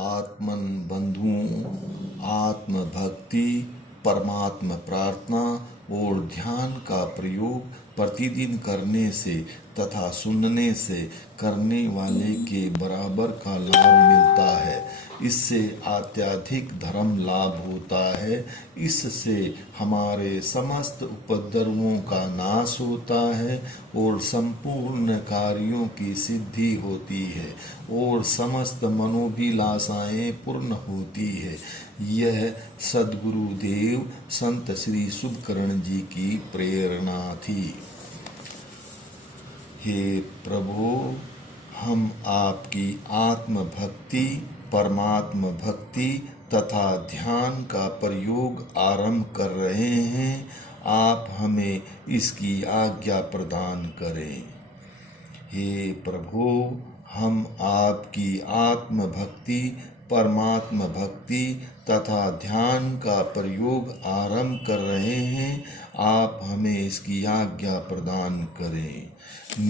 आत्मन बंधुओं, आत्म भक्ति, परमात्म प्रार्थना और ध्यान का प्रयोग प्रतिदिन करने से तथा सुनने से करने वाले के बराबर का लाभ मिलता है। इससे अत्यधिक धर्म लाभ होता है। इससे हमारे समस्त उपद्रवों का नाश होता है और संपूर्ण कार्यों की सिद्धि होती है और समस्त मनोभिलाषाएं पूर्ण होती है। यह सद्गुरुदेव संत श्री शुभकर्ण जी की प्रेरणा थी। हे प्रभु, हम आपकी आत्म भक्ति, परमात्म भक्ति तथा ध्यान का प्रयोग आरंभ कर रहे हैं। आप हमें इसकी आज्ञा प्रदान करें। हे प्रभु, हम आपकी आत्म भक्ति, परमात्म भक्ति तथा ध्यान का प्रयोग आरंभ कर रहे हैं। आप हमें इसकी आज्ञा प्रदान करें।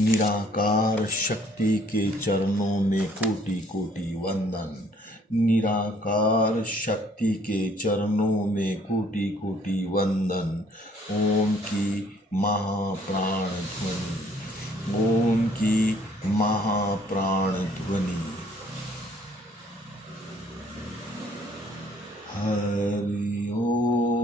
निराकार शक्ति के चरणों में कोटि कोटि वंदन। निराकार शक्ति के चरणों में कोटि कोटि वंदन। ओम की महाप्राण ध्वनि, ओम की महाप्राण ध्वनि। हरि ओम।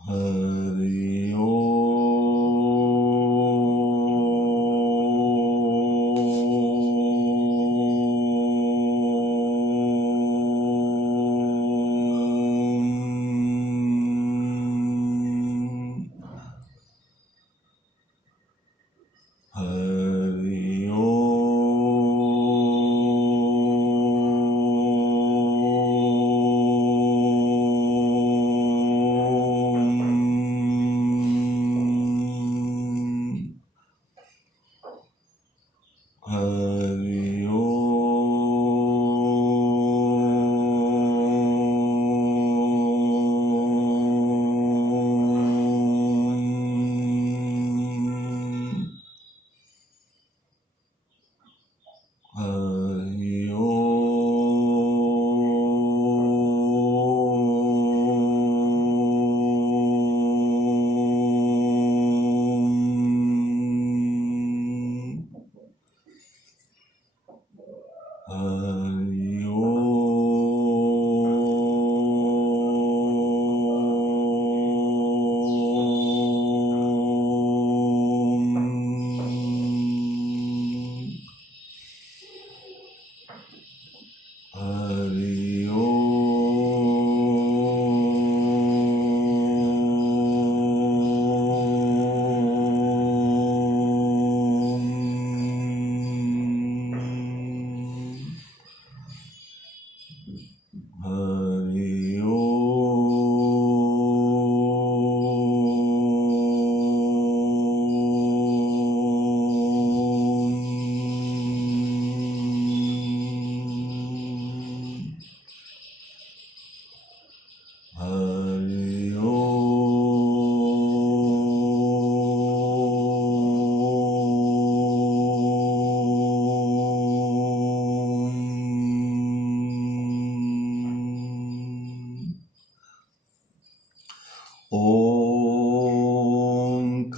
हरि ओम। हरि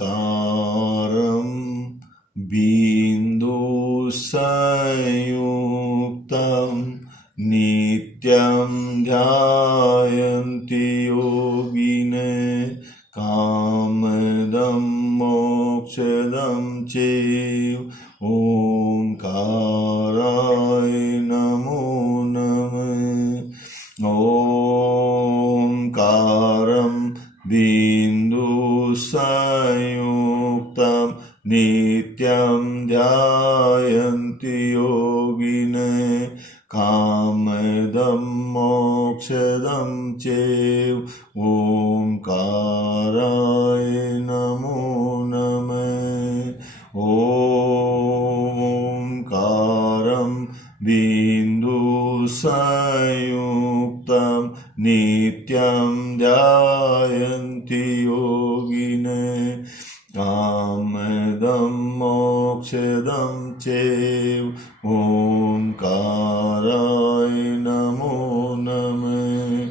ओंकारं बिन्दुसंयुक्तं नित्यं ध्यायन्ति योगिनः कामदं मोक्षदं चैव। ओंकाराय नमो नमः। ओंकारं बिन्दुसंयुक्तं नित्यं ध्यायन्ति योगिनः कामदं मोक्षदं चैव। ओंकाराय नमो नमः। ओंकारं बिन्दुसंयुक्तं नित्यं ध्यायन्ति योगिनः कामदं मोक्षदं चैव ओंकाराय नमो नमः।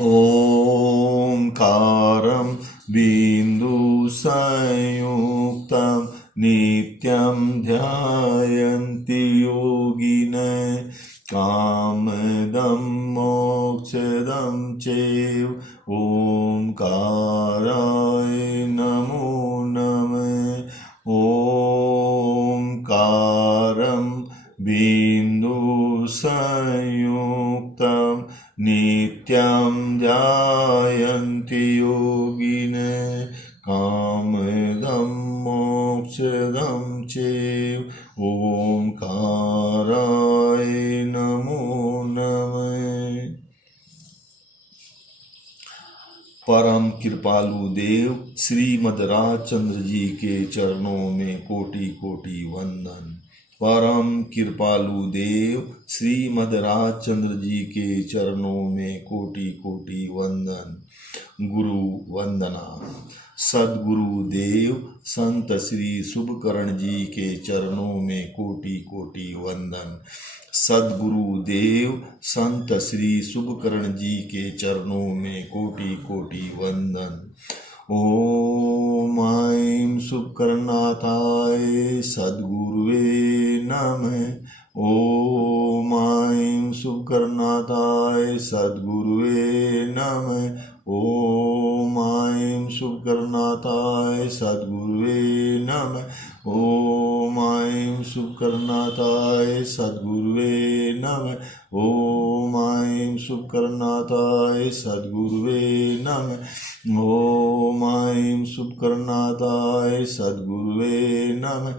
ओंकारं बिन्दुसंयुक्तं नित्यं ध्यायन्ति योगिनः कामदं मोक्षदं चैव ओंकाराय नमो नमः। ओंकारं बिन्दुसंयुक्तं नित्यं ध्यायन्ति योगिनः कामदं मोक्षदं चैव ओंकाराय नमो नमः। परम कृपालु देव श्रीमद् राजचंद्र जी के चरणों में कोटि कोटि वंदन। परम कृपालु देव श्रीमद् राजचंद्र जी के चरणों में कोटि कोटि वंदन। गुरु वंदना। सद्गुरु देव संत श्री शुभकरण जी के चरणों में कोटि कोटि वंदन। सद्गुरु देव संत श्री शुभकरण जी के चरणों में कोटि कोटि वंदन। ओम ऐं शुभकरनाथाय सद्गुरुवे नमः। ओम ऐं शुभकरनाथाय सद्गुरुवे नमः। ओम ऐं शुभकरनाथाय सद्गुरुवे नमः। ओम ऐं शुभकरनाथाय सद्गुरुवे नमः। ओम ऐं शुभकरनाथाय सद्गुरुवे नमः। ओम ऐं शुभकरनाथाय सद्गुरुवे नमः।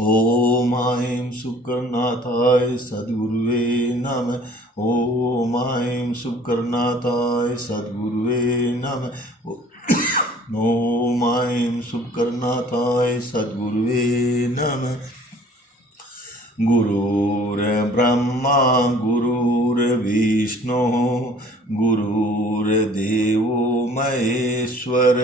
ओम ऐं शुभकरनाथाय सद्गुरुवे नमः। ओम ऐं शुभकरनाथाय सद्गुरुवे नमः। ओम ऐं शुभकरनाथाय सद्गुरुवे नमः। गुरुर्ब्रह्मा गुरुर्विष्णु गुरुर्देवो महेश्वर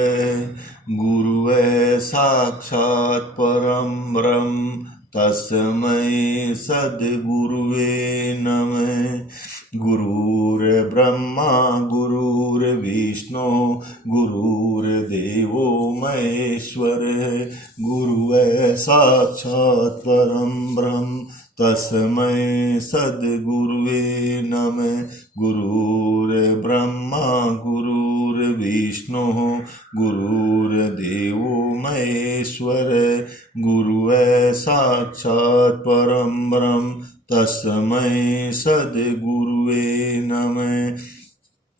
गुरुवे साक्षात् परं ब्रह्म तस्मै सद्गुरुवे नमः। गुरुर्ब्रह्मा गुरुर्विष्णु गुरुर्देवो महेश्वर गुरुवे साक्षात् परं ब्रह्म तस्मै सद्गुरुवे नमः। गुरुर्ब्रह्मा गुरुर्विष्णु गुरुर्देवो महेश्वर गुरुवे साक्षात् परं ब्रह्म तस्मै सद्गुरुवे नमः।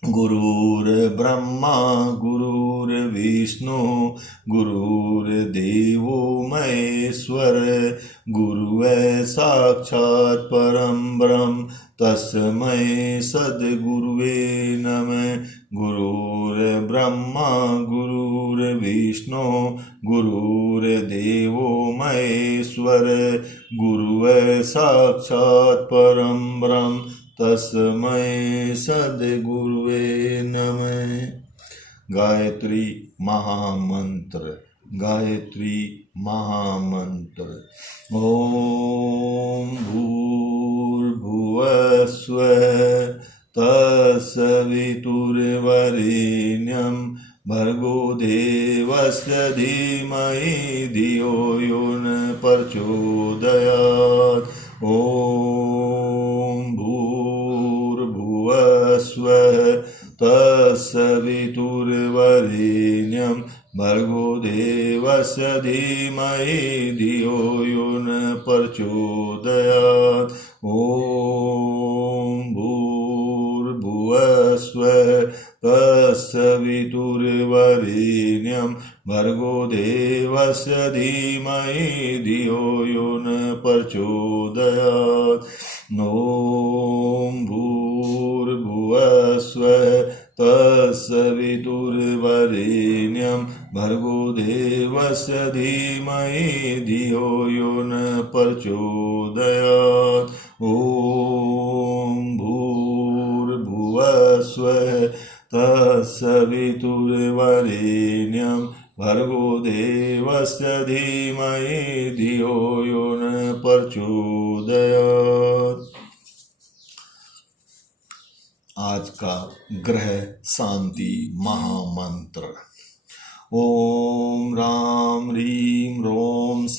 गुरुर्ब्रह्मा गुरुर्विष्णु गुरुर्देवो महेश्वर गुरुवे साक्षात् परं ब्रह्म तस्मै सद्गुरुवे नमः। गुरुर्ब्रह्मा गुरुर्विष्णु गुरुर्देवो महेश्वर गुरुवे साक्षात् परं ब्रह्म तस्मै सद्गुरुवे नमः। गायत्री महामंत्र। गायत्री महामंत्र। ओम भूर्भुवस्वः तत्सवितुर्वरेण्यं भर्गो देवस्य धीमहि धियो यो न प्रचोदयात्। ओम भूर्भुवस्वः तत्सवितुर्वरेण्यं भर्गो देवस्य धीमहि धियो यो न प्रचोदयात्। ओम भूर्भुवस्वः तत्सवितुर्वरेण्यं भर्गो देवस्य धीमहि धियो यो न प्रचोदयात्। ओम भूर्भुवस्वः तत्सवितुर्वरेण्यं भर्गो देवस्य धीमहि धियो यो न प्रचोदयात्। ॐ भूर्भुवस्वः तत्सवितुर्वरेण्यं भर्गो देवस्य धीमहि धियो यो न प्रचोदयात्। आज का ग्रह शांति महामंत्र। ओम राम ह्रीं रोम स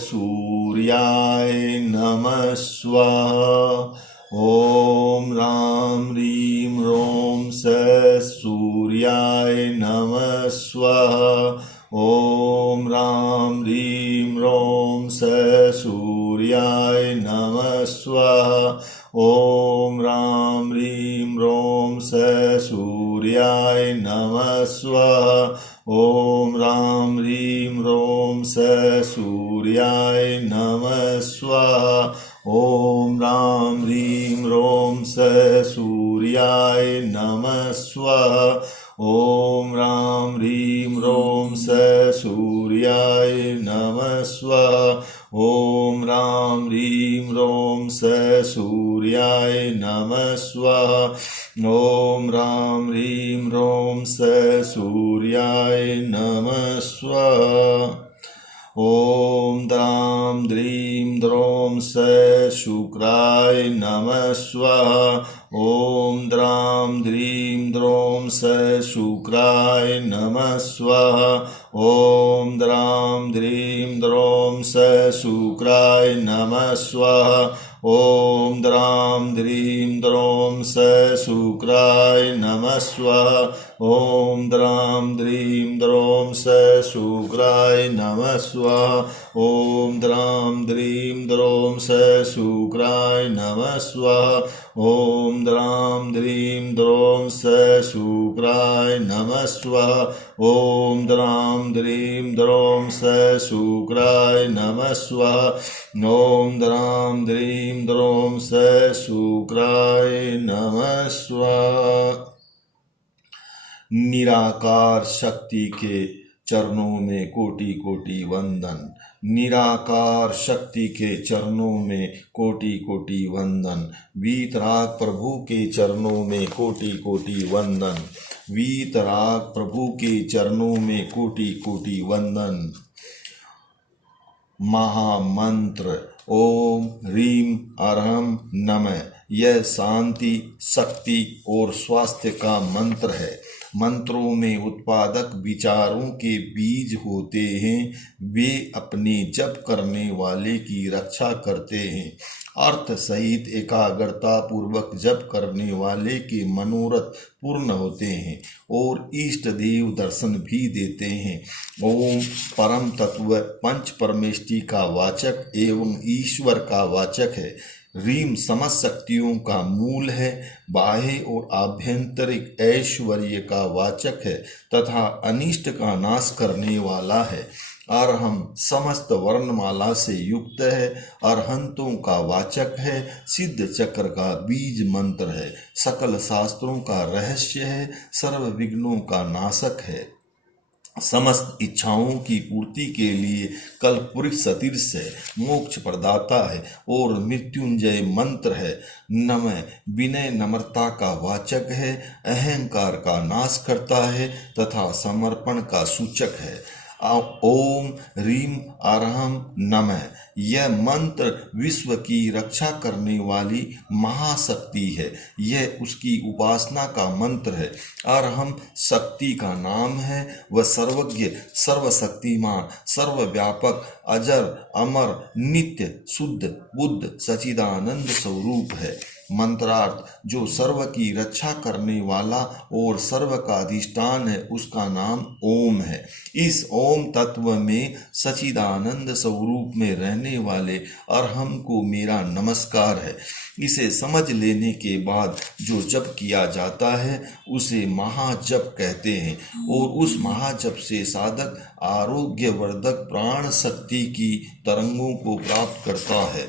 सूर्याय नमः स्वाहा। ओम राम ह्रीं रोम स सूर्याय नमः स्वाहा। ओम राम ह्रीं रोम स सूर्याय नमः स्वाहा। ओम राम ह्रीं रोम स सूर्याय नमः स्वाहा। ओम राम ह्रीं रोम स सूर्याय नमः स्वाहा। ओम राम ह्रीं रोम स सूर्याय नमः स्वाहा। ओम राम ह्रीं रोम स सूर्याय नमः स्वाहा। ओम राम ह्रीं रोम स सूर्याय नमः स्वाहा। ओम राम ह्रीं रोम स सूर्याय नमः स्वाहा। ओम द्रां द्रीं द्रौं स शुक्राय नमः स्वाहा। ओम द्रां द्रीं द्रौं स शुक्राय नमः स्वाहा। ओम द्रां द्रीं द्रौं स शुक्राय नमः स्वाहा। ओम द्रां द्रीं द्रौं स शुक्राय नमः स्वाहा। ओम द्रां द्रीं द्रौं स शुक्राय नमः स्वाहा। ओम द्रां द्रीं द्रौं स शुक्राय नमः स्वाहा। ओम द्रां द्रीं द्रौं स शुक्राय नमः स्वाहा। ओम द्रां द्रीं द्रौं स शुक्राय नमः स्वाहा। ओम द्रां द्रीं द्रौं स शुक्राय नमः स्वाहा। निराकार शक्ति के चरणों में कोटि कोटि वंदन। निराकार शक्ति के चरणों में कोटि कोटि वंदन। वीतराग प्रभु के चरणों में कोटि कोटि वंदन। वीतराग प्रभु के चरणों में कोटि कोटि वंदन। महामंत्र ओम ह्रीं अरहं नमः। यह शांति, शक्ति और स्वास्थ्य का मंत्र है। मंत्रों में उत्पादक विचारों के बीज होते हैं। वे अपने जप करने वाले की रक्षा करते हैं। अर्थ सहित एकाग्रता पूर्वक जप करने वाले के मनोरथ पूर्ण होते हैं और इष्ट देव दर्शन भी देते हैं। ओम परम तत्व पंच परमेष्टि का वाचक एवं ईश्वर का वाचक है। ह्रीं समस्त शक्तियों का मूल है। बाह्य और आभ्यंतरिक ऐश्वर्य का वाचक है तथा अनिष्ट का नाश करने वाला है। अरहं समस्त वर्णमाला से युक्त है। अरहंतों का वाचक है। सिद्ध चक्र का बीज मंत्र है। सकल शास्त्रों का रहस्य है। सर्व विघ्नों का नाशक है। समस्त इच्छाओं की पूर्ति के लिए कल्पवृक्ष सदृश है। मोक्ष प्रदाता है और मृत्युंजय मंत्र है। नमः विनय नम्रता का वाचक है। अहंकार का नाश करता है तथा समर्पण का सूचक है। ओम ह्रीं अरहं नमः। यह मंत्र विश्व की रक्षा करने वाली महाशक्ति है। यह उसकी उपासना का मंत्र है। अरहं शक्ति का नाम है। वह सर्वज्ञ, सर्वशक्तिमान, सर्वव्यापक, अजर, अमर, नित्य, शुद्ध, बुद्ध, सच्चिदानंद स्वरूप है। मंत्रार्थ जो सर्व की रक्षा करने वाला और सर्व का अधिष्ठान है, उसका नाम ओम है। इस ओम तत्व में सच्चिदानंद स्वरूप में रहने वाले अरहं को मेरा नमस्कार है। इसे समझ लेने के बाद जो जप किया जाता है उसे महाजप कहते हैं और उस महाजप से साधक आरोग्यवर्धक प्राण शक्ति की तरंगों को प्राप्त करता है।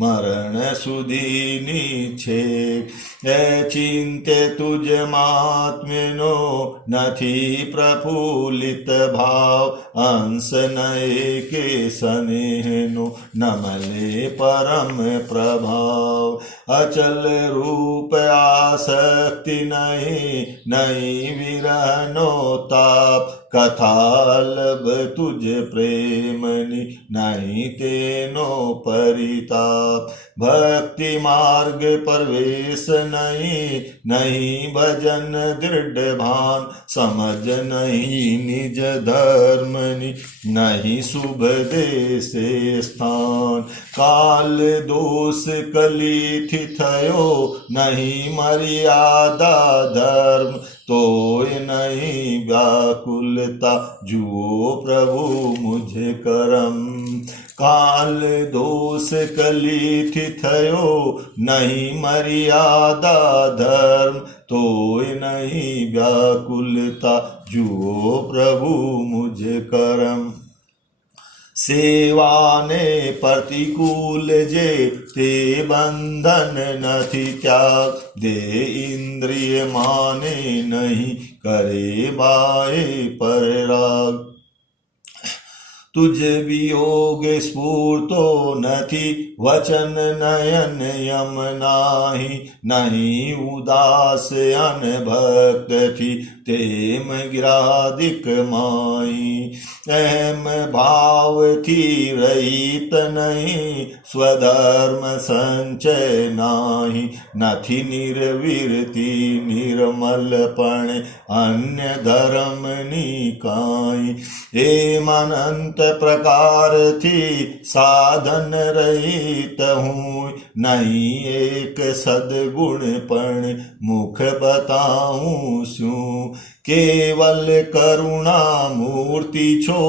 मरण सुदीनी छे। चिंत्य तुझ महात्म्यनो नथी प्रफुल्लित भाव, अंश नए के स्नेहनो नमले परम प्रभाव। अचल रूप आसक्ति नहीं, नहीं विरहनो ताप, कथालब तुझ प्रेमनि नहीं तेनो परिताप। भक्ति मार्ग प्रवेश नहीं, नहीं भजन दृढ़ भान, समझ नहीं निज धर्मनि नहीं शुभ देशे स्थान। काल दोष कलिथि थयो नहीं मर्यादा धर्म, तोय नहीं व्याकुलता जुओ प्रभु मुझ करम। काल दोष कलिथि थयो नहीं मर्यादा धर्म, तोय नहीं व्याकुलता जुओ प्रभु मुझ करम। सेवा ने प्रतिकूल जे ते बंधन नथि त्याग, दे इंद्रिय माने नहीं करे बाए पर राग। तुझ वियोग स्फूर्तो नथि वचन नयन यम नाही, नहीं उदास अनभक्त थी तेम गिरादिक माई। अहम भाव थी रहित नहीं, स्वधर्म संचय नाही, नथि निर्विरति निर्मलपण अन्य धर्म निकाई। एम अनंत प्रकार थी साधन रहित हूँ, नहीं एक सद्गुण पण मुख बताऊं स्यूं। केवल करुणा मूर्ति छो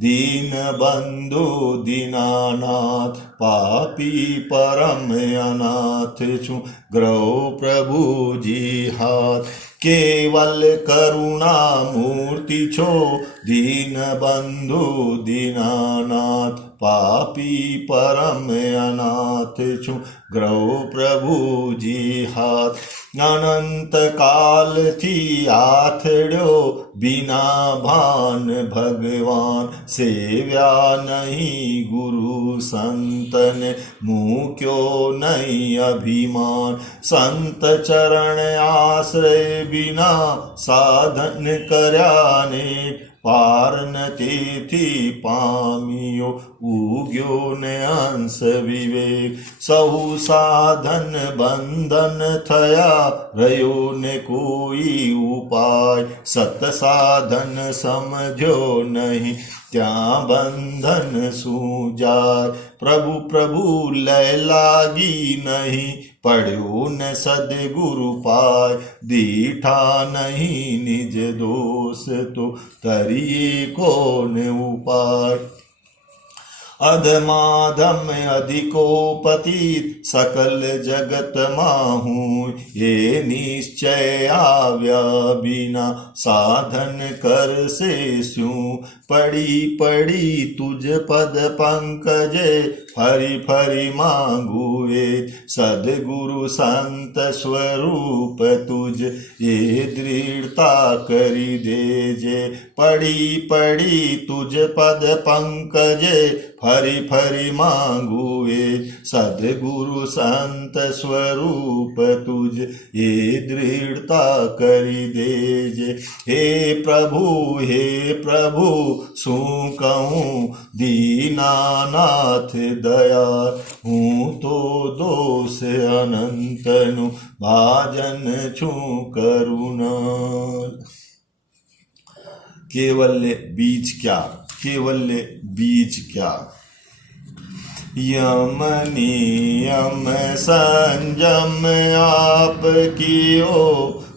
दीन बंधु दीनानाथ, पापी परम अनाथ छु ग्रह प्रभु जी हाथ। केवल करुणा मूर्ति छो दीन बंधु दीनानाथ, पापी परम अनाथ छु ग्रह प्रभु जी हाथ। अनंत काल थी आथड़ो बिना भान भगवान, सेव्या नहीं गुरु संतन मुँह क्यों नहीं अभिमान। संत चरण आश्रय बिना साधन कर्याने, पारन तेथी पामियो उग्यो ने अंश विवेक। सहु साधन बंधन थया रयो ने कोई उपाय, सत साधन समझो नहीं त्या बंधन सूजाय। प्रभु प्रभु लय लागी नहीं, पढ़ो न सदगुरु पाय। दीठा नहीं निज दोष तो करिए कौन उपाय। अधमाधम अधिकोपतीत सकल जगत माहूँ, ये निश्चय आव्या बिना साधन कर से स्यूं। पड़ी पड़ी तुझ पद पंकजे फरी फरी मांगुए, सदगुरु संत स्वरूप तुझ ये दृढ़ता करी देजे। पड़ी पड़ी तुझ पद पंकजे फरी फरी मांगुए, सदगुरु संत स्वरूप तुझ ये दृढ़ता करी देजे। हे प्रभु सु कहूँ दीनानाथ दयाल, हूँ तो दोष अनंतनु भाजन छु करुणाल। केवल्य बीज क्या, केवल्य बीज क्या। यम नियम संयम आप कियो,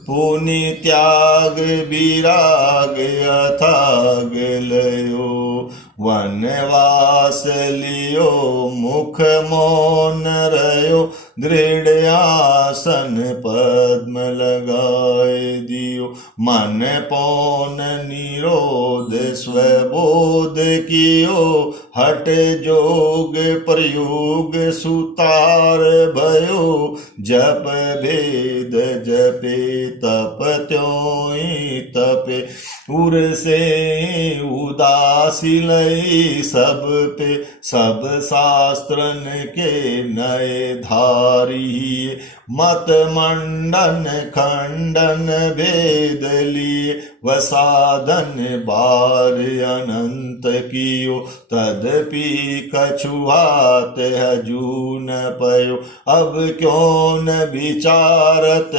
पुनि त्याग विराग अथाग लयो। वनवास लियो मुख मौन रयो, दृढ़ आसन पद्म लगाए दियो। मन पौन निरोध स्वबोध कियो, हट जोग प्रयोग सुतार भयो, जप भेद जपे तप त्यों तपे, उर से उदासी लई सब पे, सब शास्त्रन के नए धारी, मत मंडन खंडन भेद लिए, वसाधन बार अनंत कियो, तदपि कछुहात हजू न पयो, अब क्यों न विचारत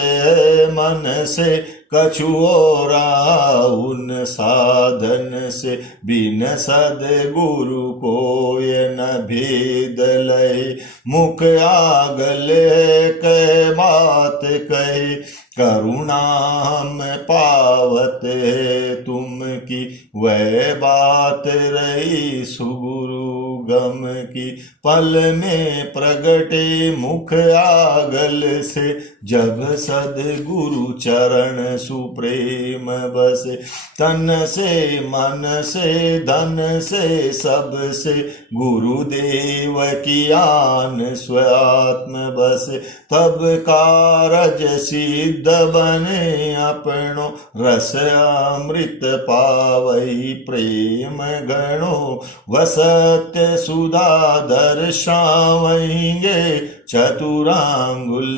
मन से, कछु ओरा उन साधन से, बिन सद्गुरु कोय न भेद लय, मुख आगले के बात कहे, करुणा हम पावत है तुम की, वह बात रही सुगुरु गम की, पल में प्रगटे मुख आगल से, जब सद्गुरु चरण सुप्रेम बसे, तन से मन से धन से सब से, गुरुदेव की आन स्वात्म बसे, तब कारज सिद्ध बने अपनो, रस अमृत पावई प्रेम गणो, वसत्य सुधा दर्शावेंगे, चतुरांगुल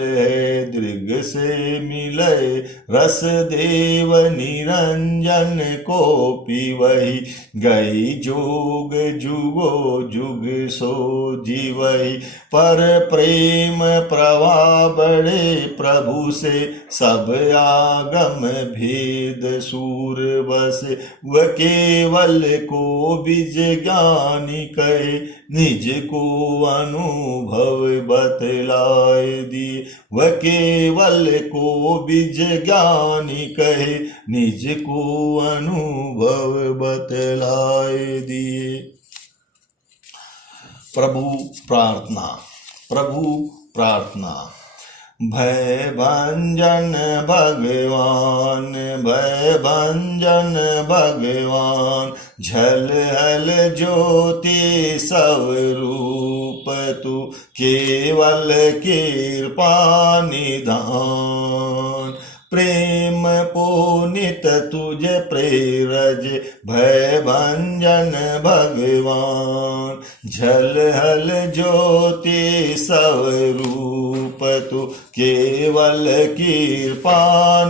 दृग से मिले, रस देव निरंजन को पीवही, गई जोग जुगो जुग सो जीवही, पर प्रेम प्रवाह बढ़े प्रभु से, सब आगम भेद सूर बसे, वह केवल को बीज ज्ञानी कहे, निज को अनुभव बतलाए दिए, वह केवल को बीज ज्ञानी कहे, निज को अनुभव बतलाए दिए। प्रभु प्रार्थना, प्रभु प्रार्थना। भय भंजन भगवान, भय भंजन भगवान, झलहल ज्योति स्वरूप तू, केवल कृपा निधान, प्रेम पुनित तुझ प्रेरज, भय भंजन भगवान, झलहल ज्योति स्वरूप तू, केवल कृपा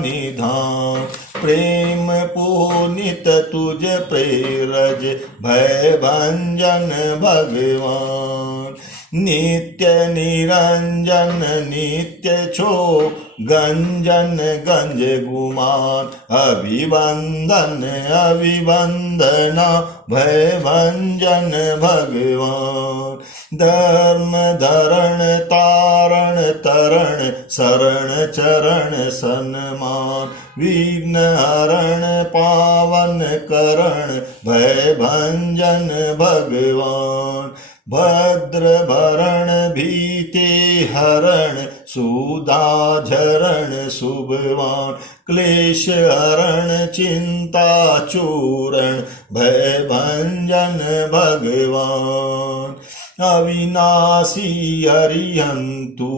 निधान, प्रेम पुनित तुझ प्रेरज, भय भंजन भगवान, नित्य निरंजन नित्य छो, गंजन गंज गुमान, अभिवंदन अभिवंदना, भय भंजन भगवान, धर्म धरण तारण तरण, शरण चरण सन्मान, विघ्न हरण पावन करण, भय भंजन भगवान, भद्र भरण भीति हरण, सुधा झरण शुभवान, क्लेश हरण चिंता चूरण, भय भंजन भगवान, अविनाशी हरिहंतु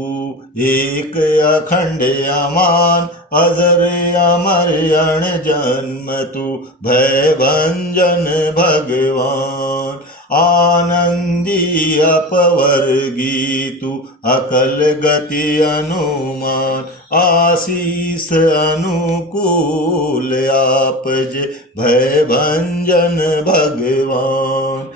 एक अखंड अमान, अजर अमर अण जन्म तू, भय भंजन भगवान, आनंदी अपवर्गी तू, अकल गति अनुमान, आशीष अनुकूल आपज, भय भंजन भगवान,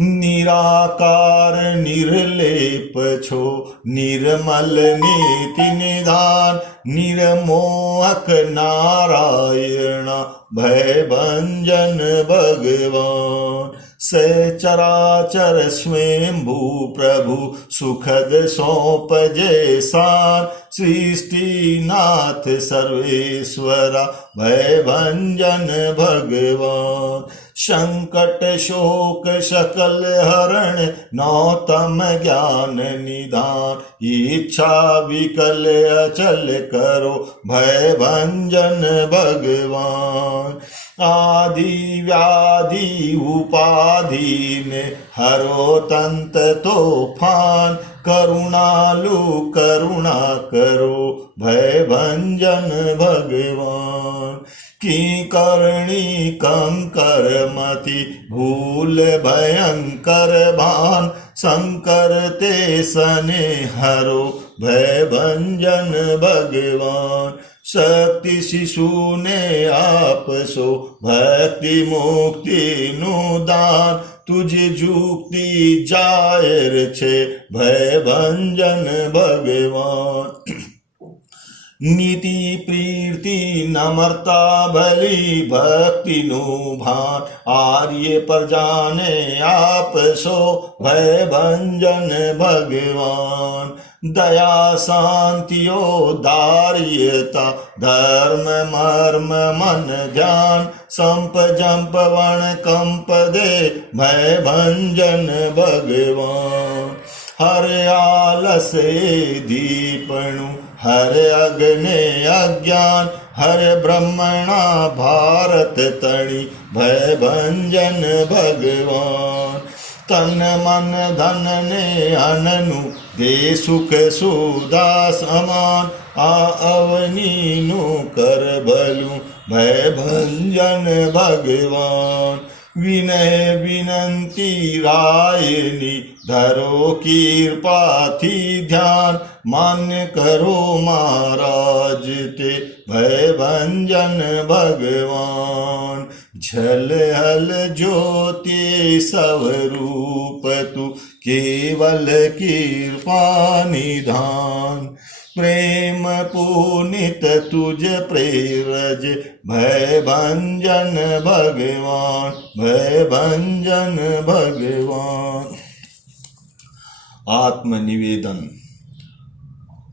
निराकार निर्लेप छो, निर्मल नीति निधान, निर्मोहक नारायण, भय भंजन भगवान, सचराचर स्वयंभू प्रभु, सुखद सौंप जैसान, सृष्टिनाथ सर्वेश्वरा, भय भंजन भगवान, संकट शोक सकल हरण नौतम ज्ञान निधान। इच्छा विकल अचल करो भय भंजन भगवान। आदि व्याधि उपाधि में हरो तंत तूफान। करुणालु करुणा करो भय भंजन भगवान। की करणी कंकर मति भूल भयंकर भान। शंकर ते सने हरो भय भंजन भगवान। शक्ति शिशु ने आप सो भक्ति मुक्ति नुदान। तुझ जुक्ति जाहिर छे भय भंजन भगवान। नीति प्रीति नम्रता भली भक्ति नु भान। आर्य पर जाने आप सो भय भंजन भगवान। दया शांति दार्यता धर्म मर्म मन ध्यान। संप जंप वण कंप दे भय भंजन भगवान। हर आलस दीपणु हर अग्नि अज्ञान। हर ब्रह्मणा भारत तणि भय भंजन भगवान। तन मन धन ने अननु दे सुख सुधा समान। अवनी नु कर भलु भय भंजन भगवान। विनय विनंती रायनी धरो कृपा थी ध्यान। मान्य करो महाराज ते भय भंजन भगवान। झल हल ज्योति स्वरूप तू केवल कृपा निधान। प्रेम पुनित तुझ प्रेरज भय भंजन भगवान। भय भंजन भगवान। आत्मनिवेदन।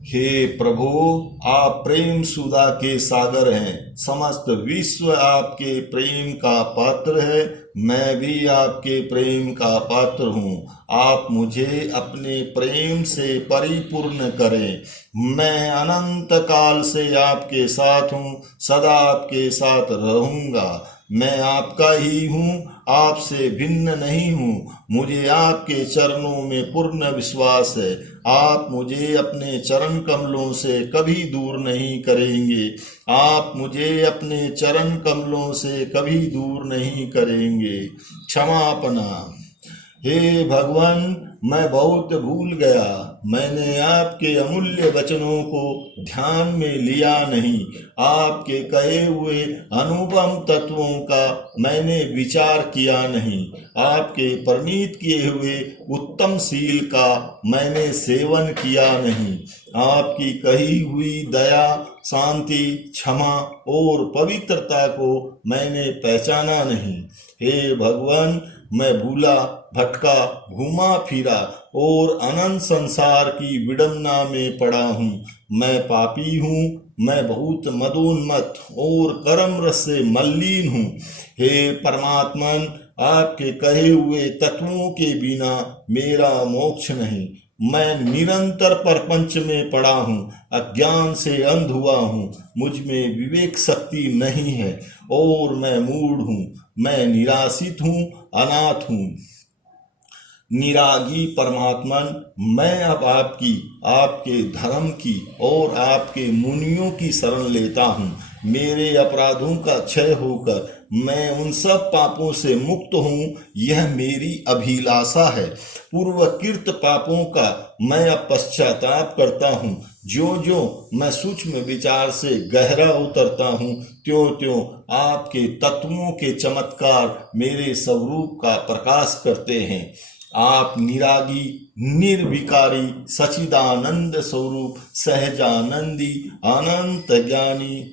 हे प्रभु, आप प्रेम सुधा के सागर हैं। समस्त विश्व आपके प्रेम का पात्र है। मैं भी आपके प्रेम का पात्र हूँ। आप मुझे अपने प्रेम से परिपूर्ण करें। मैं अनंत काल से आपके साथ हूँ, सदा आपके साथ रहूँगा। मैं आपका ही हूँ, आपसे भिन्न नहीं हूँ। मुझे आपके चरणों में पूर्ण विश्वास है। आप मुझे अपने चरण कमलों से कभी दूर नहीं करेंगे। आप मुझे अपने चरण कमलों से कभी दूर नहीं करेंगे। क्षमापना। हे भगवान, मैं बहुत भूल गया। मैंने आपके अमूल्य वचनों को ध्यान में लिया नहीं। आपके कहे हुए अनुपम तत्वों का मैंने विचार किया नहीं। आपके परिणीत किए हुए उत्तम शील का मैंने सेवन किया नहीं। आपकी कही हुई दया, शांति, क्षमा और पवित्रता को मैंने पहचाना नहीं। हे भगवान, मैं भूला भटका, घूमा फिरा और अनंत संसार की विडंबना में पड़ा हूँ। मैं पापी हूँ। मैं बहुत मदोन्मत्त और कर्म रस से मलिन हूँ। हे परमात्मन, आपके कहे हुए तत्वों के बिना मेरा मोक्ष नहीं। मैं निरंतर परपंच में पड़ा हूँ, अज्ञान से अंध हुआ हूँ। मुझ में विवेक शक्ति नहीं है और मैं मूढ़ हूँ। मैं निराशित हूँ, अनाथ हूँ। निरागी परमात्मन, मैं अब आपकी, आपके धर्म की और आपके मुनियों की शरण लेता हूँ। मेरे अपराधों का क्षय होकर मैं उन सब पापों से मुक्त हूँ, यह मेरी अभिलाषा है। पूर्वकृत पापों का मैं अब पश्चाताप करता हूँ। ज्यों ज्यों मैं सूक्ष्म विचार से गहरा उतरता हूँ, त्यों त्यों आपके तत्वों के चमत्कार मेरे स्वरूप का प्रकाश करते हैं। आप निरागी, निर्विकारी, सचिदानंद स्वरूप, सहजानंदी, अनंत ज्ञानी,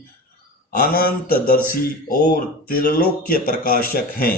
अनंत दर्शी और त्रिलोक्य प्रकाशक हैं।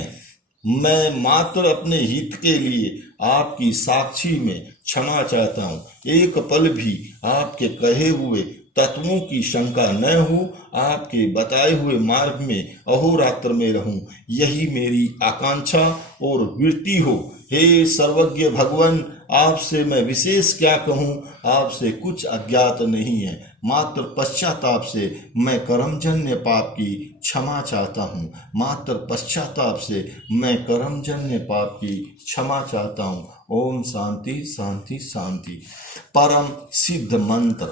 मैं मात्र अपने हित के लिए आपकी साक्षी में क्षमा चाहता हूँ। एक पल भी आपके कहे हुए तत्वों की शंका न हो, आपके बताए हुए मार्ग में अहोरात्र में रहूं, यही मेरी आकांक्षा और वृत्ति हो। हे सर्वज्ञ भगवान, आपसे मैं विशेष क्या कहूँ, आपसे कुछ अज्ञात नहीं है। मात्र पश्चाताप से मैं कर्मजन्य पाप की क्षमा चाहता हूँ। मात्र पश्चाताप से मैं कर्मजन्य पाप की क्षमा चाहता हूँ। ओम शांति शांति शांति। परम सिद्ध मंत्र,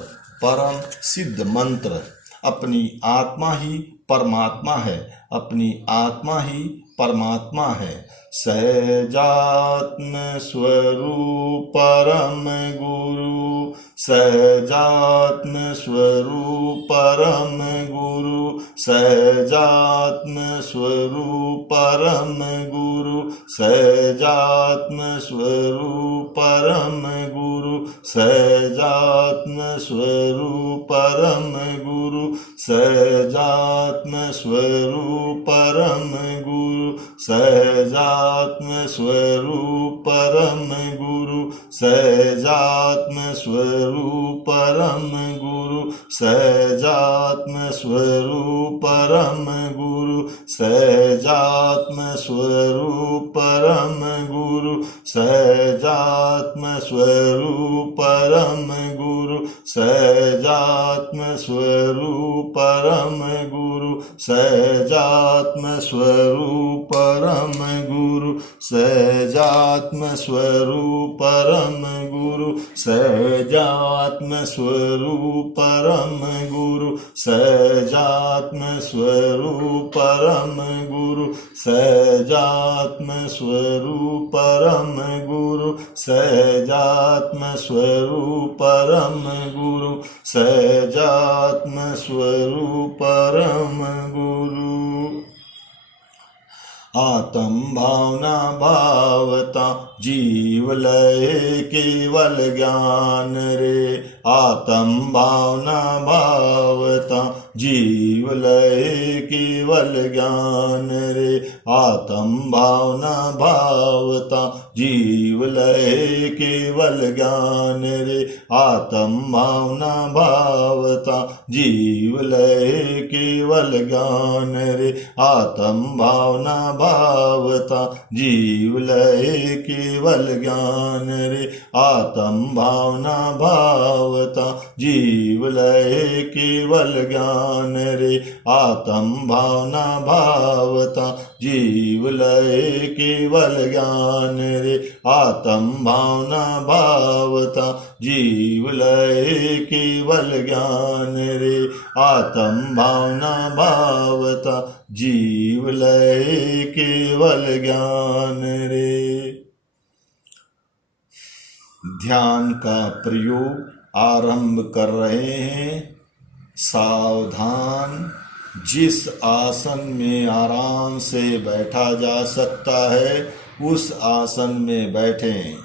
परम सिद्ध मंत्र। अपनी आत्मा ही परमात्मा है, अपनी आत्मा ही परमात्मा है। सहजात्म स्वरूप परम गुरु, सहजात्म स्वरूप परम गुरु, सहजात्म स्वरूप परम गुरु, सहजात्म स्वरूप परम गुरु, सहजात्म स्वरूप परम गुरु, सहजात्म स्वरूप परम गुरु, सहजात्म स्वरूप परम गुरु, सहजात्म स्वरूप परम गुरु, सहजात्म स्वरूप परम गुरु, सहजात्म स्वरूप परम गुरु, सहजात्म स्वरूप परम गुरु, सहजात्म स्वरूप परम गुरु, सहजात्म स्वरूप परम गुरु, सहजात्म स्वरूप परम गुरु, सहजात्म स्वरूप परम गुरु, सहजात्म स्वरूप परम गुरु, सहजात्म स्वरूप परम गुरु, सहजात्म स्वरूप परम गुरु, सहजात्म स्वरूप परम गुरु। आत्म भावना भावता जीव लय केवल ज्ञान रे, आत्म भावना भावता जीव लय केवल ज्ञान रे, आत्म भावना भावता जीव लय केवल ज्ञान रे, आत्म भावना भावता जीव लय केवल ज्ञान रे, आत्म भावना भावता जीव लय केवल ज्ञान रे, आत्म भावना भावता जीव लय केवल ज्ञान रे, आत्म भावना भावता जीव लय केवल ज्ञान रे, आत्म भावना भावता जीव लय केवल ज्ञान रे, आत्म भावना भावता जीव लय केवल ज्ञान रे। ध्यान का प्रयोग आरंभ कर रहे हैं। सावधान, जिस आसन में आराम से बैठा जा सकता है उस आसन में बैठें।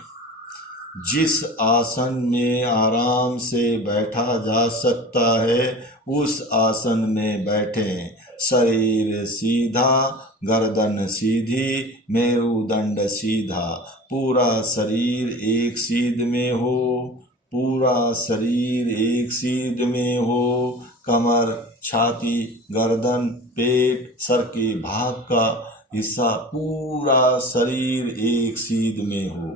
जिस आसन में आराम से बैठा जा सकता है उस आसन में बैठें। शरीर सीधा, गर्दन सीधी, मेरुदंड सीधा, पूरा शरीर एक सीध में हो, पूरा शरीर एक सीध में हो। कमर, छाती, गर्दन, पेट, सर के भाग का हिस्सा पूरा शरीर एक सीध में हो,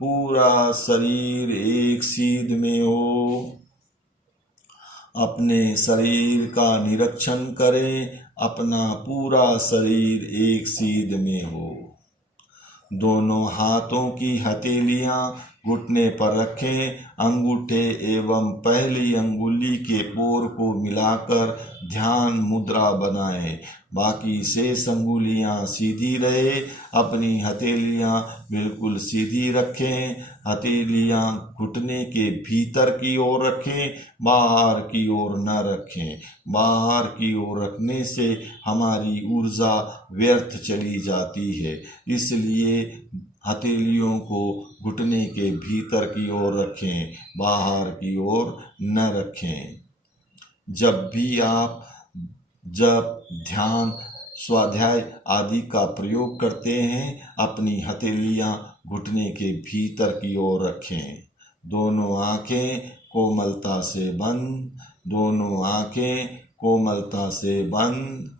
पूरा शरीर एक सीध में हो। अपने शरीर का निरीक्षण करें, अपना पूरा शरीर एक सीध में हो। दोनों हाथों की हथेलियां घुटने पर रखें। अंगूठे एवं पहली अंगुली के पोर को मिलाकर ध्यान मुद्रा बनाएं। बाकी शेष अंगुलियां सीधी रहे। अपनी हथेलियां बिल्कुल सीधी रखें। हथेलियां घुटने के भीतर की ओर रखें, बाहर की ओर न रखें। बाहर की ओर रखने से हमारी ऊर्जा व्यर्थ चली जाती है, इसलिए हथेलियों को घुटने के भीतर की ओर रखें, बाहर की ओर न रखें। जब भी आप ध्यान, स्वाध्याय आदि का प्रयोग करते हैं, अपनी हथेलियां घुटने के भीतर की ओर रखें। दोनों आंखें कोमलता से बंद, दोनों आंखें कोमलता से बंद।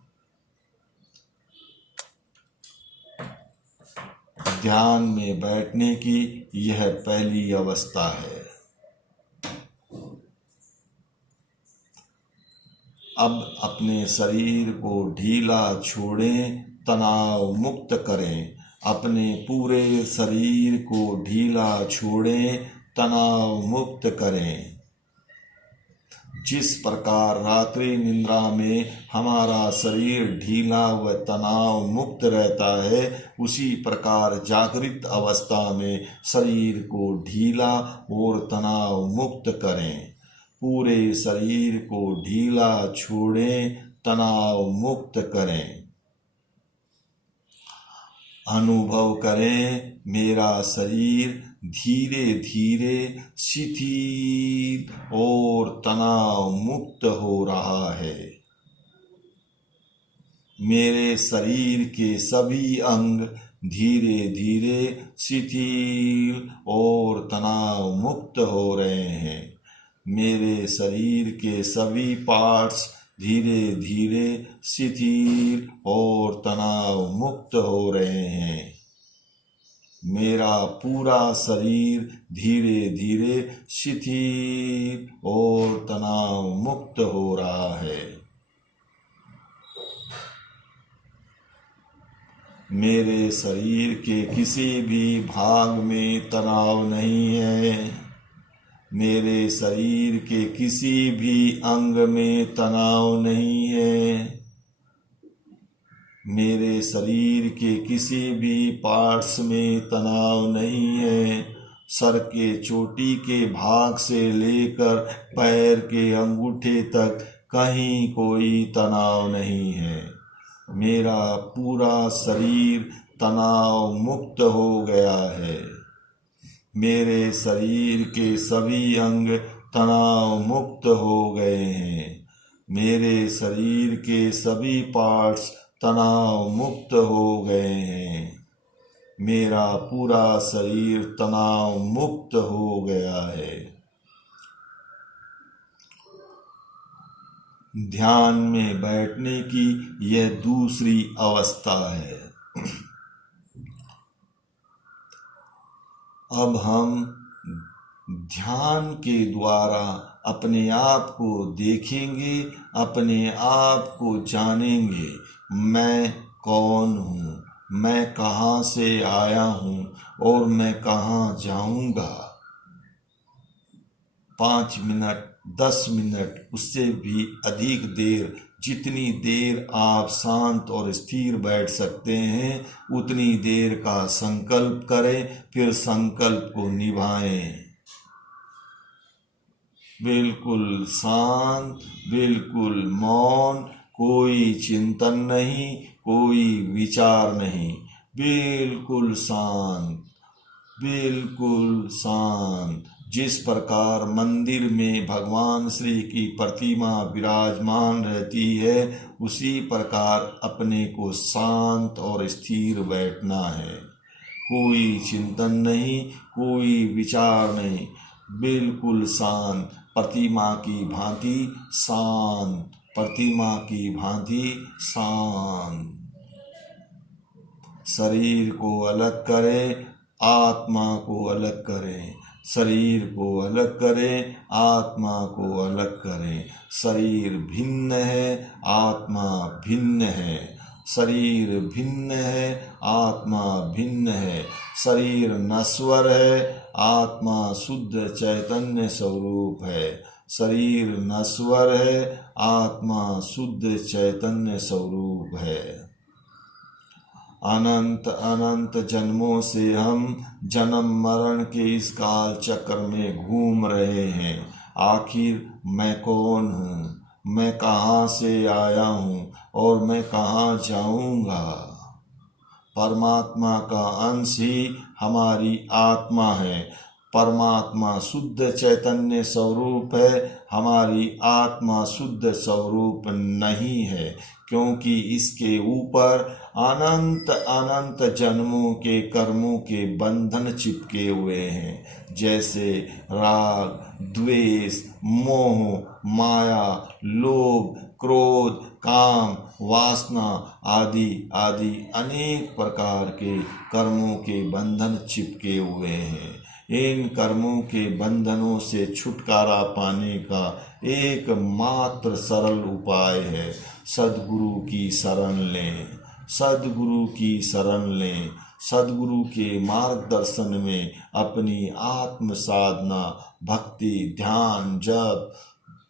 ध्यान में बैठने की यह पहली अवस्था है। अब अपने शरीर को ढीला छोड़ें, तनाव मुक्त करें। अपने पूरे शरीर को ढीला छोड़ें, तनाव मुक्त करें। जिस प्रकार रात्रि निद्रा में हमारा शरीर ढीला व तनाव मुक्त रहता है, उसी प्रकार जागृत अवस्था में शरीर को ढीला और तनाव मुक्त करें। पूरे शरीर को ढीला छोड़ें, तनाव मुक्त करें। अनुभव करें मेरा शरीर धीरे धीरे शिथिल और तनाव मुक्त हो रहा है। मेरे शरीर के सभी अंग धीरे धीरे शिथिल और तनाव मुक्त हो रहे हैं। मेरे शरीर के सभी पार्ट्स धीरे धीरे शिथिल और तनाव मुक्त हो रहे हैं। मेरा पूरा शरीर धीरे धीरे शिथिल और तनाव मुक्त हो रहा है। मेरे शरीर के किसी भी भाग में तनाव नहीं है। मेरे शरीर के किसी भी अंग में तनाव नहीं है। मेरे शरीर के किसी भी पार्ट्स में तनाव नहीं है। सर के चोटी के भाग से लेकर पैर के अंगूठे तक कहीं कोई तनाव नहीं है। मेरा पूरा शरीर तनाव मुक्त हो गया है। मेरे शरीर के सभी अंग तनाव मुक्त हो गए हैं। मेरे शरीर के सभी पार्ट्स तनाव मुक्त हो गए हैं। मेरा पूरा शरीर तनाव मुक्त हो गया है। ध्यान में बैठने की यह दूसरी अवस्था है। अब हम ध्यान के द्वारा अपने आप को देखेंगे, अपने आप को जानेंगे। मैं कौन हूँ, मैं कहाँ से आया हूँ और मैं कहाँ जाऊँगा। 5 मिनट, 10 मिनट, उससे भी अधिक देर, जितनी देर आप शांत और स्थिर बैठ सकते हैं उतनी देर का संकल्प करें, फिर संकल्प को निभाएं। बिल्कुल शांत, बिल्कुल मौन, कोई चिंतन नहीं, कोई विचार नहीं, बिल्कुल शांत, बिल्कुल शांत। जिस प्रकार मंदिर में भगवान श्री की प्रतिमा विराजमान रहती है, उसी प्रकार अपने को शांत और स्थिर बैठना है। कोई चिंतन नहीं, कोई विचार नहीं, बिल्कुल शांत, प्रतिमा की भांति शांत, प्रतिमा की भांति शांत। शरीर को अलग करें, आत्मा को अलग करें। शरीर को अलग करें, आत्मा को अलग करें। शरीर भिन्न है, आत्मा भिन्न है। शरीर भिन्न है, आत्मा भिन्न है। शरीर नश्वर है, आत्मा शुद्ध चैतन्य स्वरूप है। शरीर नश्वर है, आत्मा शुद्ध चैतन्य स्वरूप है। अनंत अनंत जन्मों से हम जन्म मरण के इस काल चक्र में घूम रहे हैं। आखिर मैं कौन हूँ, मैं कहाँ से आया हूँ और मैं कहाँ जाऊँगा। परमात्मा का अंश ही हमारी आत्मा है। परमात्मा शुद्ध चैतन्य स्वरूप है, हमारी आत्मा शुद्ध स्वरूप नहीं है, क्योंकि इसके ऊपर अनंत अनंत जन्मों के कर्मों के बंधन चिपके हुए हैं, जैसे राग, द्वेष, मोह, माया, लोभ, क्रोध, काम, वासना आदि आदि अनेक प्रकार के कर्मों के बंधन चिपके हुए हैं। इन कर्मों के बंधनों से छुटकारा पाने का एकमात्र सरल उपाय है सद्गुरु की शरण लें। सद्गुरु की शरण लें। सद्गुरु के मार्गदर्शन में अपनी आत्म साधना, भक्ति, ध्यान, जप,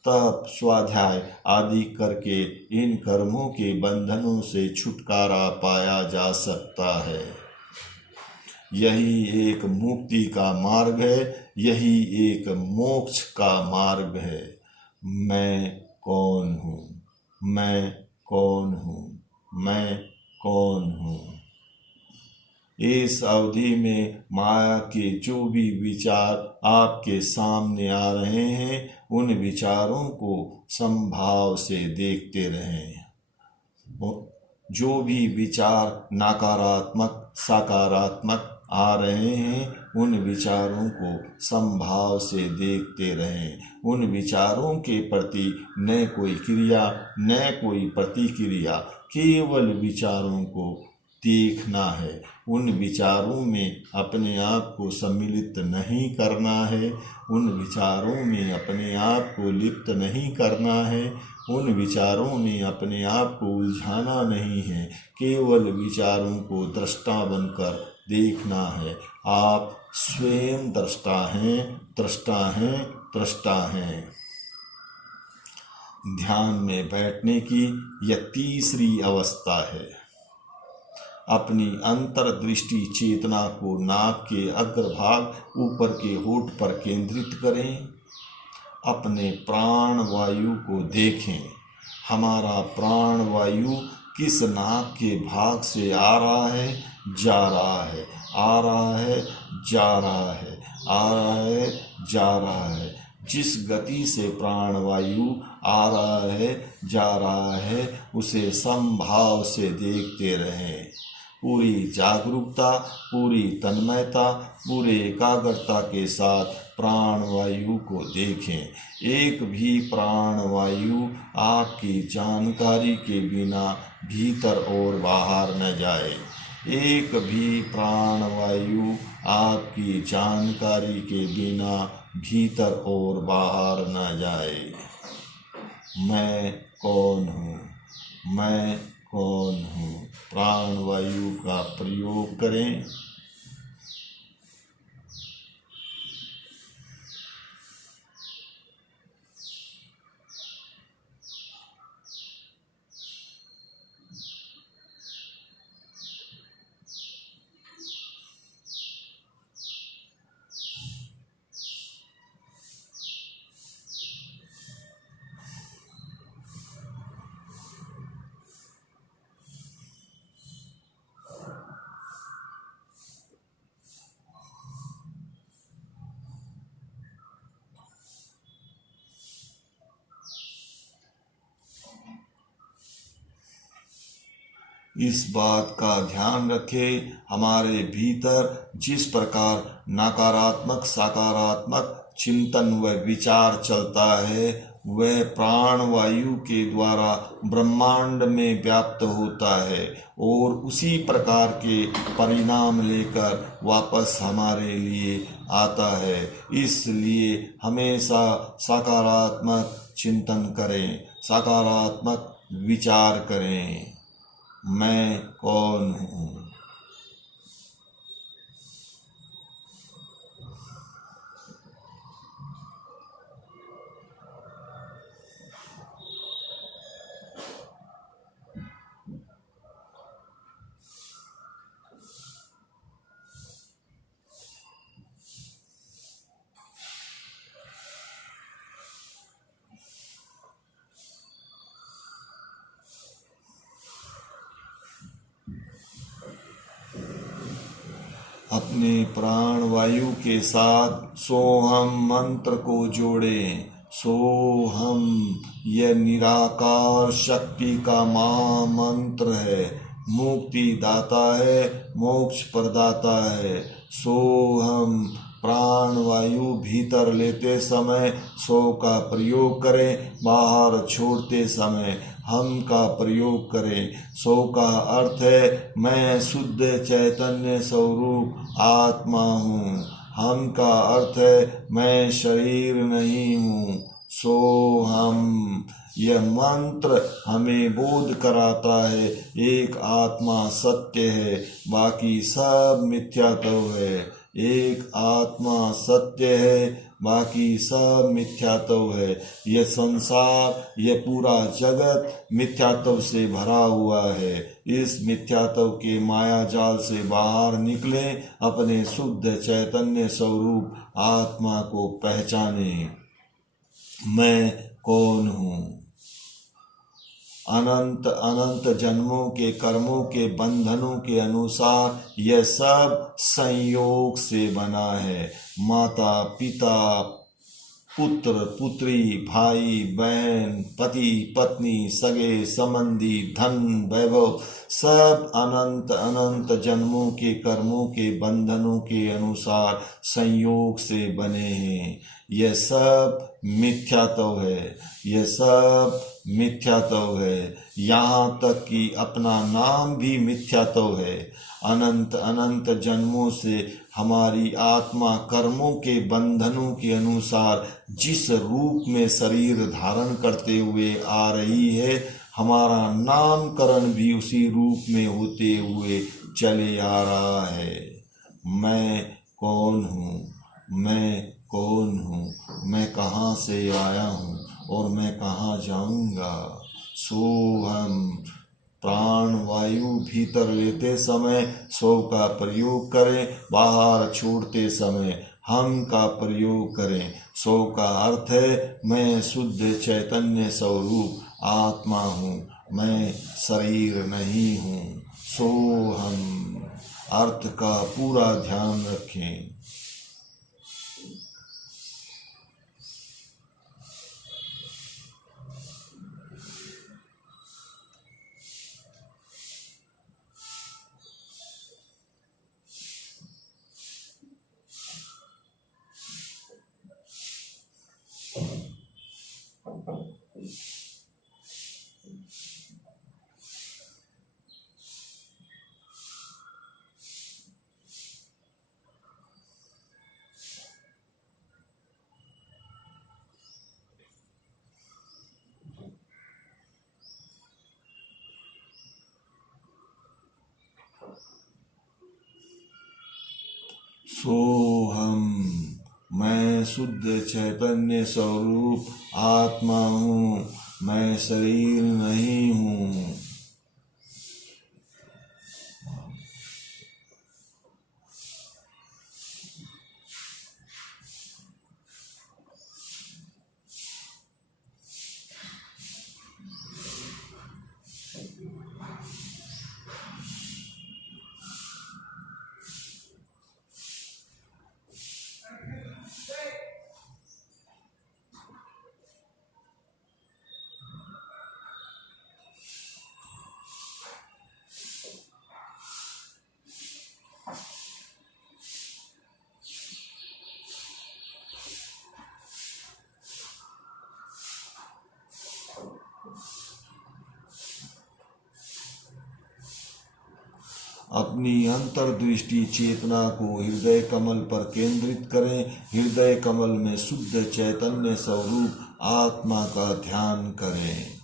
तप, स्वाध्याय आदि करके इन कर्मों के बंधनों से छुटकारा पाया जा सकता है। यही एक मुक्ति का मार्ग है, यही एक मोक्ष का मार्ग है। मैं कौन हूँ? मैं कौन हूँ? मैं कौन हूँ? इस अवधि में माया के जो भी विचार आपके सामने आ रहे हैं, उन विचारों को संभाव से देखते रहें। जो भी विचार नकारात्मक, सकारात्मक आ रहे हैं, उन विचारों को संभाव से देखते रहें। उन विचारों के प्रति न कोई क्रिया, न कोई प्रतिक्रिया, केवल विचारों को देखना है। उन विचारों में अपने आप को सम्मिलित नहीं करना है, उन विचारों में अपने आप को लिप्त नहीं करना है, उन विचारों में अपने आप को उलझाना नहीं है, केवल विचारों को दृष्टा बनकर देखना है। आप स्वयं दृष्टा हैं, दृष्टा हैं, दृष्टा हैं। ध्यान में बैठने की यह तीसरी अवस्था है। अपनी अंतर्दृष्टि चेतना को नाक के अग्रभाग ऊपर के होठ पर केंद्रित करें। अपने प्राण वायु को देखें। हमारा प्राण वायु किस नाक के भाग से आ रहा है, जा रहा है, आ रहा है, जा रहा है, आ रहा है, जा रहा है। जिस गति से प्राणवायु आ रहा है, जा रहा है, उसे समभाव से देखते रहें। पूरी जागरूकता, पूरी तन्मयता, पूरे एकाग्रता के साथ प्राणवायु को देखें। एक भी प्राणवायु आपकी जानकारी के बिना भीतर और बाहर न जाए। एक भी प्राणवायु आपकी जानकारी के बिना भीतर और बाहर न जाए। मैं कौन हूँ? मैं कौन हूँ? प्राणवायु का प्रयोग करें। इस बात का ध्यान रखें, हमारे भीतर जिस प्रकार नकारात्मक, सकारात्मक चिंतन व विचार चलता है, वह प्राणवायु के द्वारा ब्रह्मांड में व्याप्त होता है और उसी प्रकार के परिणाम लेकर वापस हमारे लिए आता है। इसलिए हमेशा सकारात्मक चिंतन करें, सकारात्मक विचार करें। मैं कौन हूँ? अपने प्राण वायु के साथ सोहम मंत्र को जोड़ें। सोहम यह निराकार शक्ति का महामंत्र है, मुक्ति दाता है, मोक्ष प्रदाता है। सोहम प्राण वायु भीतर लेते समय सो का प्रयोग करें, बाहर छोड़ते समय हम का प्रयोग करें। सो का अर्थ है मैं शुद्ध चैतन्य स्वरूप आत्मा हूँ। हम का अर्थ है मैं शरीर नहीं हूँ। सो हम यह मंत्र हमें बोध कराता है एक आत्मा सत्य है, बाकी सब मिथ्यात्व है। एक आत्मा सत्य है, बाकी सब मिथ्यात्व है। यह संसार, यह पूरा जगत मिथ्यात्व से भरा हुआ है। इस मिथ्यात्व के माया जाल से बाहर निकले, अपने शुद्ध चैतन्य स्वरूप आत्मा को पहचाने। मैं कौन हूँ? अनंत अनंत जन्मों के कर्मों के बंधनों के अनुसार यह सब संयोग से बना है। माता पिता, पुत्र पुत्री, भाई बहन, पति पत्नी, सगे संबंधी, धन वैभव, सब अनंत अनंत जन्मों के कर्मों के बंधनों के अनुसार संयोग से बने हैं। यह सब मिथ्यात्व है, यह सब मिथ्यात्व है। यहाँ तक कि अपना नाम भी मिथ्यात्व है। अनंत अनंत जन्मों से हमारी आत्मा कर्मों के बंधनों के अनुसार जिस रूप में शरीर धारण करते हुए आ रही है, हमारा नामकरण भी उसी रूप में होते हुए चले आ रहा है। मैं कौन हूँ? मैं कौन हूँ? मैं कहाँ से आया हूँ और मैं कहाँ जाऊँगा? सोहम प्राण वायु भीतर लेते समय सो का प्रयोग करें, बाहर छोड़ते समय हम का प्रयोग करें। सो का अर्थ है मैं शुद्ध चैतन्य स्वरूप आत्मा हूँ, मैं शरीर नहीं हूँ। सो हम अर्थ का पूरा ध्यान रखें। सोहम मैं शुद्ध चैतन्य स्वरूप आत्मा हूँ, मैं शरीर नहीं हूँ। अपनी अंतर्दृष्टि चेतना को हृदय कमल पर केंद्रित करें। हृदय कमल में शुद्ध चैतन्य स्वरूप आत्मा का ध्यान करें।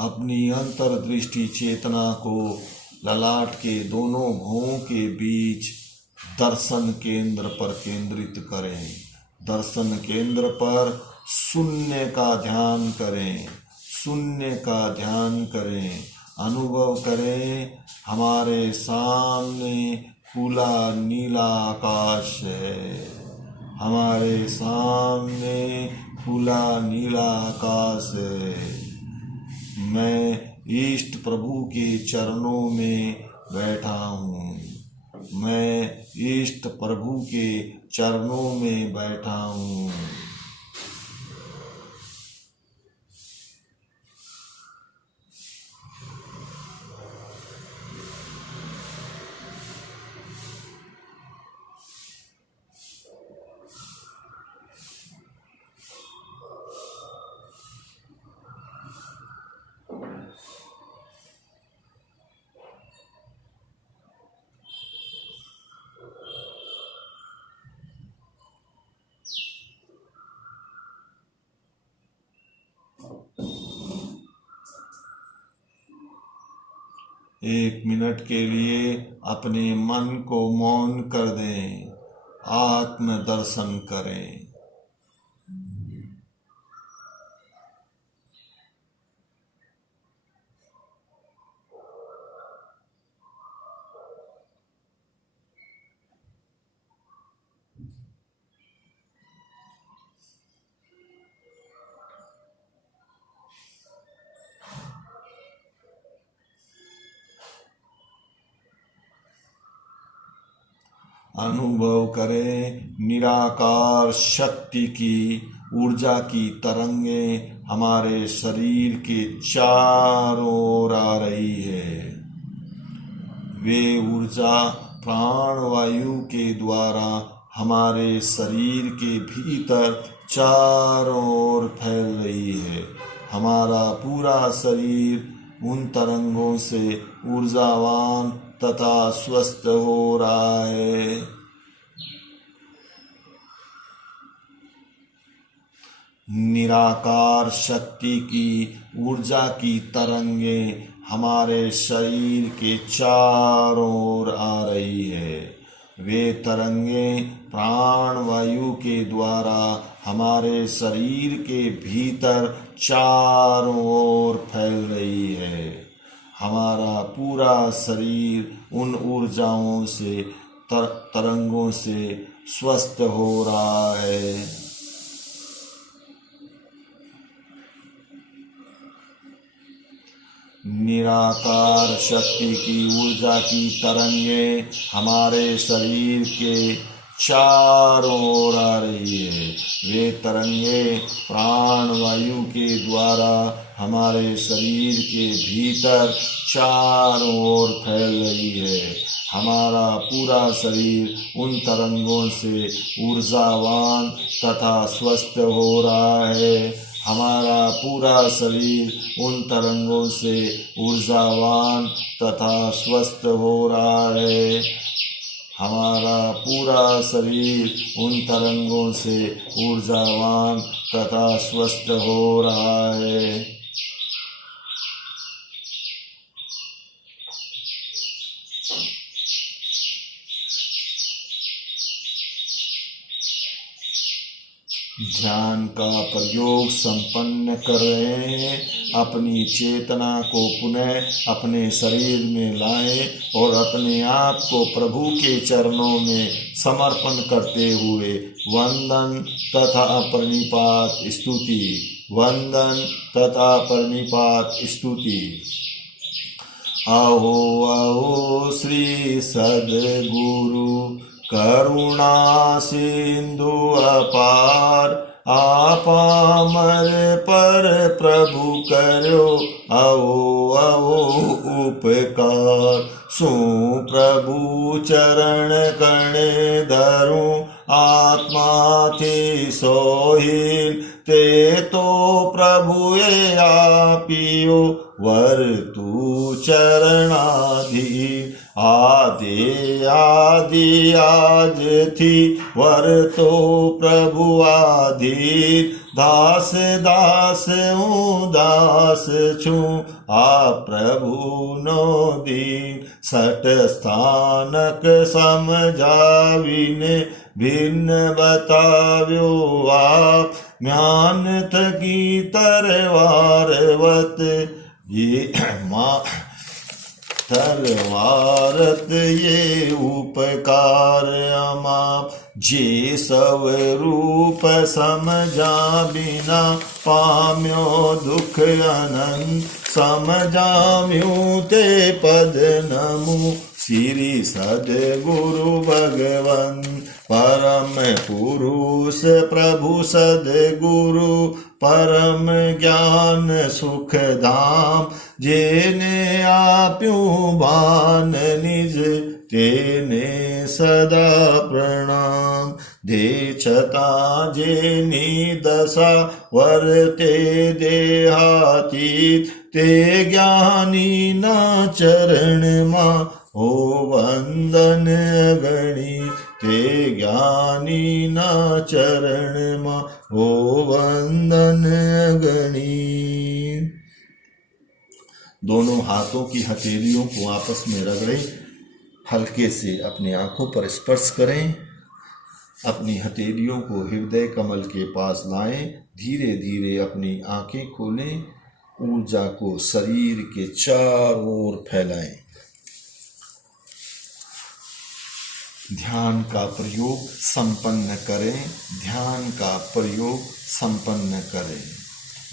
अपनी अंतर्दृष्टि चेतना को ललाट के दोनों भौं के बीच दर्शन केंद्र पर केंद्रित करें। दर्शन केंद्र पर शून्य का ध्यान करें, शून्य का ध्यान करें। अनुभव करें हमारे सामने खुला नीला आकाश है, हमारे सामने खुला नीला आकाश है। मैं इष्ट प्रभु के चरणों में बैठा हूँ, मैं इष्ट प्रभु के चरणों में बैठा हूँ। एक मिनट के लिए अपने मन को मौन कर दें, आत्म दर्शन करें। अनुभव करें निराकार शक्ति की ऊर्जा की तरंगें हमारे शरीर के चारों ओर आ रही है। वे ऊर्जा प्राणवायु के द्वारा हमारे शरीर के भीतर चारों ओर फैल रही है। हमारा पूरा शरीर उन तरंगों से ऊर्जावान तथा स्वस्थ हो रहा है। निराकार शक्ति की ऊर्जा की तरंगें हमारे शरीर के चारों ओर आ रही है। वे तरंगें प्राणवायु के द्वारा हमारे शरीर के भीतर चारों ओर फैल रही है। हमारा पूरा शरीर उन ऊर्जाओं से तरंगों से स्वस्थ हो रहा है। निराकार शक्ति की ऊर्जा की तरंगें हमारे शरीर के चारों ओर आ रही है। वे तरंगें प्राणवायु के द्वारा हमारे शरीर के भीतर चारों ओर फैल रही है। हमारा पूरा शरीर उन तरंगों से ऊर्जावान तथा स्वस्थ हो रहा है। हमारा पूरा शरीर उन तरंगों से ऊर्जावान तथा स्वस्थ हो रहा है। हमारा पूरा शरीर उन तरंगों से ऊर्जावान तथा स्वस्थ हो रहा है। ध्यान का प्रयोग संपन्न कर रहे हैं। अपनी चेतना को पुनः अपने शरीर में लाएं और अपने आप को प्रभु के चरणों में समर्पण करते हुए वंदन तथा प्रणिपात स्तुति, वंदन तथा प्रणिपात स्तुति। आओ आओ श्री सद्गुरु करुणा सिंधु अपार, आप अमर पर प्रभु करो आओ आओ उपकार। सु प्रभु चरण कणे धरूं, आत्मा थी सोहीन ते तो प्रभु ये आपियो वर तू चरणाधीन। आदि आदि आज थी वर तो प्रभु आधीन, दास दास उदास छु आप प्रभु नो दीन सट स्थानक समझाविने भिन्न बताव्यो आप म्यान थकी तरवारवत ये माँ तरवारत ये उपकार अमाप जे सव रूप समझा बिना पाम्यो दुख अनंत समझाम्यू ते पद नमु श्री सद्गुरु भगवन परम पुरुष प्रभु सद्गुरु परम ज्ञान सुख धाम जेने आप्यू भान निज तेने सदा प्रणाम दे छता जेनी दशा वर्ते देहातीत ते ज्ञानी ना चरण मा हो वंदन गणी ते ज्ञानी ना चरण मा हो वंदन गणी। दोनों हाथों की हथेलियों को आपस में रगड़ें, हल्के से अपनी आंखों पर स्पर्श करें, अपनी हथेलियों को हृदय कमल के पास लाएं, धीरे धीरे अपनी आंखें खोलें, ऊर्जा को शरीर के चारों ओर फैलाएं। ध्यान का प्रयोग संपन्न करें, ध्यान का प्रयोग संपन्न करें।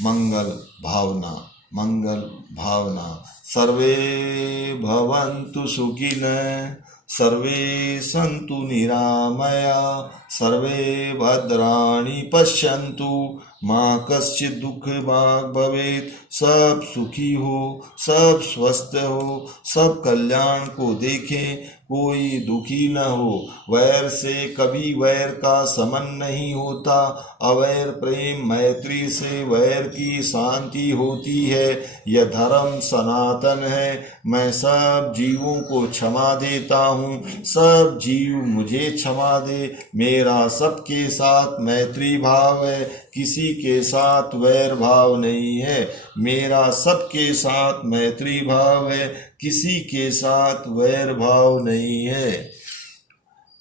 मंगल भावना, मंगल भावना। सर्वे भवन्तु सुखिनः, सर्वे सन्तु निरामया, सर्वे भद्राणि पश्यन्तु मा कश्चित् दुःख भाग् भवेत्। सब सुखी हो, सब स्वस्थ हो, सब कल्याण को देखें, कोई दुखी न हो। वैर से कभी वैर का समन नहीं होता। अवैर प्रेम मैत्री से वैर की शांति होती है। यह धर्म सनातन है। मैं सब जीवों को क्षमा देता हूँ, सब जीव मुझे क्षमा दे। मेरा सबके साथ मैत्री भाव है, किसी के साथ वैर भाव नहीं है। मेरा सबके साथ मैत्री भाव है, किसी के साथ वैर भाव नहीं है।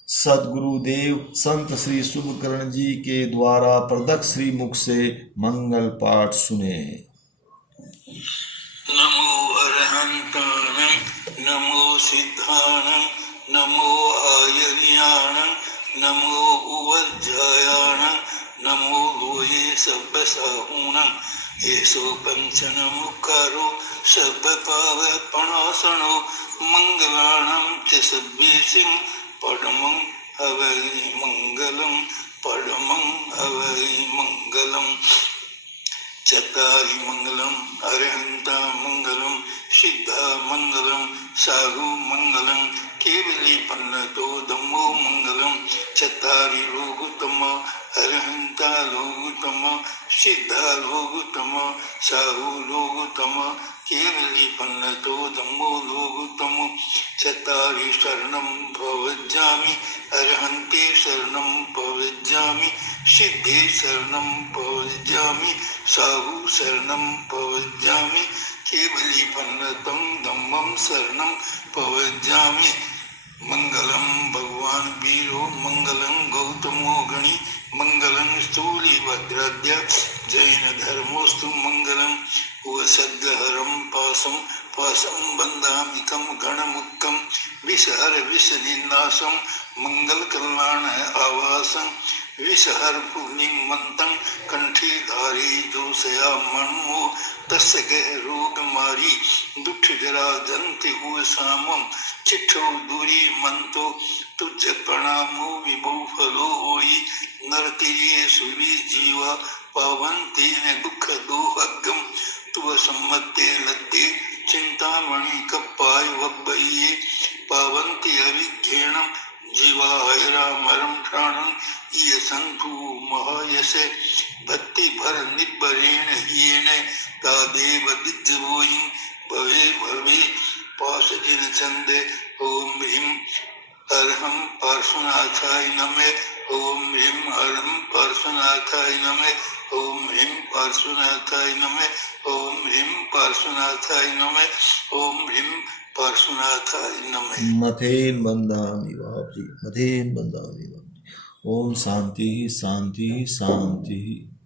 सद्गुरुदेव संत श्री शुभकर्ण जी के द्वारा प्रदत्त श्री मुख से मंगल पाठ सुने। नमो अरहंताणं, नमो सिद्धाणं, नमो आयर्याणं, नमो उवज्जायाणं, नमो लोये सब्बसाहूणं। येषो पंचनमुखारो सब्बपावपणासनो मंगलाणं च सब्बेसिं परमं हवै मंगलं, परमं हवै मंगलम्। चत्तारि मंगलम, अरहंता मंगलम, सिद्धा मंगलम, साहु मंगलम, केवली पन्नतो धम्मो मंगलम। चत्तारि लोगुतम, अरहंता लोगुतम, सिद्धा लोगुतम, साहु लोगुतम, केवली पन्नतो धम्मो लोगुतम। चत्तारि शरणं प्रवज्जामि, अरहन्ते शरणं प्रवज्जामि, सिद्धे शरणं प्रवज्जामि, साहु शरणं प्रवज्जामि, केवली पन्नतं धम्मं शरणं प्रवज्जामि। मंगलम भगवान वीरो, मंगलम गौतमो गणि, मंगलम स्थूलिभद्राद्य जैन धर्मोस्तु मंगलम। वसद्गहरं पासं पासं बन्धामिकं गणमुक्तं विषहर विषनिन्नासं मंगल कल्याण आवासं। विषहर पूर्णिमन्तं कंठी धारी जोशया मन्मो तस्य गह रोग मारी दुख जरा जंति हुए सामम। चिट्ठो दूरी मंतो तुझ प्रणामो विभो फलो होई। नरतिये सुवी जीवा पावंती ने दुख दोहगम। तुव सम्मते लद्दे चिंतामणि कप्पाय वब्बइये पावंती अविज्ञेणं जीवा हैरा मरम ठाणं। ये संतु महायसे भक्ति भर निब्बरेण येने तादेव दिज्जवोयिं भवे भवे पास जिन चंदे। ओम ह्रीं अरहं पार्श्वनाथाय नमः। ओम ह्रीं अरहं पार्श्वनाथाय नमः। ओम ह्रीं पार्श्वनाथाय नमः, ओम ह्रीं पार्श्वनाथाय नमः, ओम ह्रीं पार्श्वनाथाय नमः। मथेन बंदामि बाबजी, मथेन बंदामि बाबजी। ओम शांति शांति शांति।